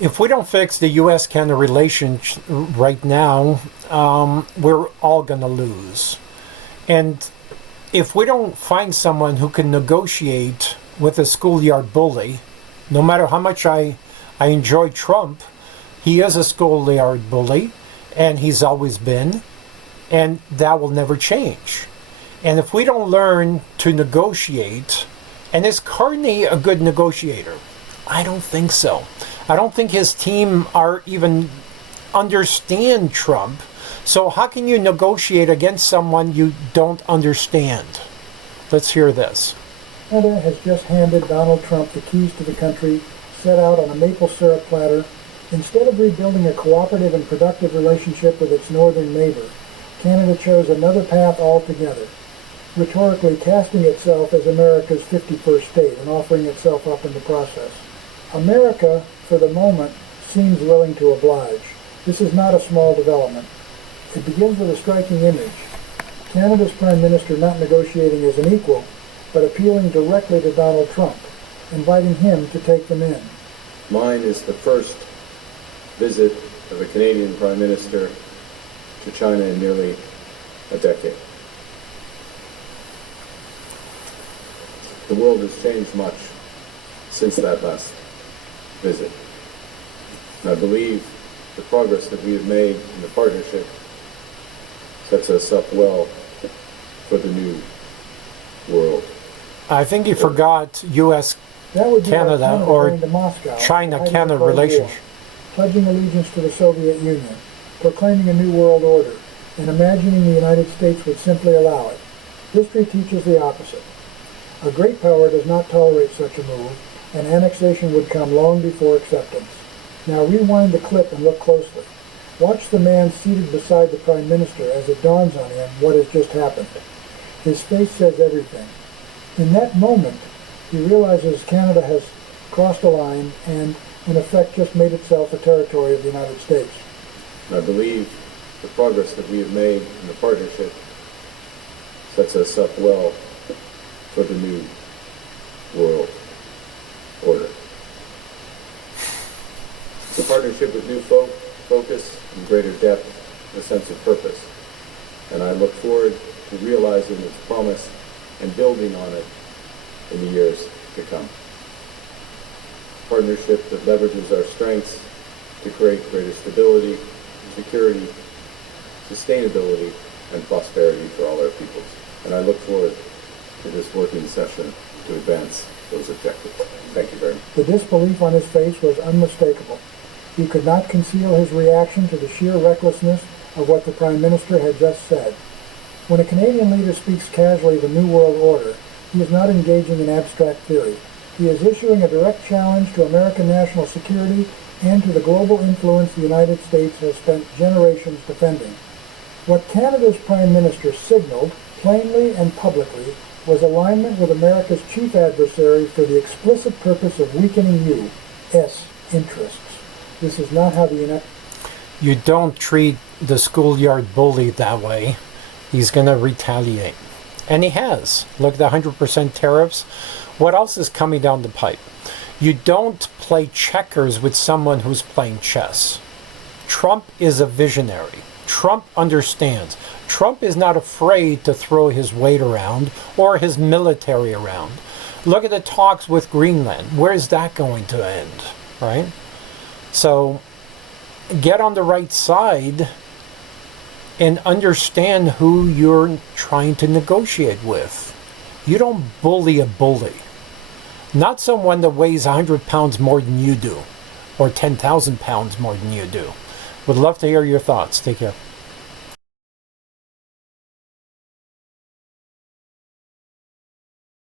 If we don't fix the U.S.-Canada relations right now, we're all going to lose. And if we don't find someone who can negotiate with a schoolyard bully, no matter how much I enjoy Trump, he is a schoolyard bully, and he's always been, and that will never change. And if we don't learn to negotiate, and is Carney a good negotiator? I don't think so. I don't think his team are even understand Trump. So how can you negotiate against someone you don't understand? Let's hear this. Canada has just handed Donald Trump the keys to the country, set out on a maple syrup platter. Instead of rebuilding a cooperative and productive relationship with its northern neighbor, Canada chose another path altogether, rhetorically casting itself as America's 51st state and offering itself up in the process. America, for the moment, seems willing to oblige. This is not a small development. It begins with a striking image. Canada's Prime Minister not negotiating as an equal, but appealing directly to Donald Trump, inviting him to take them in. Mine is the first visit of a Canadian Prime Minister to China in nearly a decade. The world has changed much since that last visit. And I believe the progress that we have made in the partnership sets us up well for the new world. I think you forgot U.S.-Canada or China-Canada relationship. Pledging allegiance to the Soviet Union, proclaiming a new world order, and imagining the United States would simply allow it. History teaches the opposite. A great power does not tolerate such a move, and annexation would come long before acceptance. Now rewind the clip and look closely. Watch the man seated beside the Prime Minister as it dawns on him what has just happened. His face says everything. In that moment, he realizes Canada has crossed a line and, in effect, just made itself a territory of the United States. And I believe the progress that we have made in the partnership sets us up well for the new world order. The partnership with new focus and greater depth and a sense of purpose. And I look forward to realizing its promise and building on it in the years to come. Partnership that leverages our strengths to create greater stability, security, sustainability, and prosperity for all our peoples. And I look forward to this working session to advance those objectives. Thank you very much. The disbelief on his face was unmistakable. He could not conceal his reaction to the sheer recklessness of what the Prime Minister had just said. When a Canadian leader speaks casually of a new world order, he is not engaging in abstract theory. He is issuing a direct challenge to American national security and to the global influence the United States has spent generations defending. What Canada's Prime Minister signaled, plainly and publicly, was alignment with America's chief adversary for the explicit purpose of weakening U.S. interests. This is not how the United... You don't treat the schoolyard bully that way. He's going to retaliate. And he has. Look at the 100% tariffs. What else is coming down the pipe? You don't play checkers with someone who's playing chess. Trump is a visionary. Trump understands. Trump is not afraid to throw his weight around or his military around. Look at the talks with Greenland. Where is that going to end, right? So get on the right side and understand who you're trying to negotiate with. You don't bully a bully. Not someone that weighs 100 pounds more than you do or 10,000 pounds more than you do. Would love to hear your thoughts. Take care.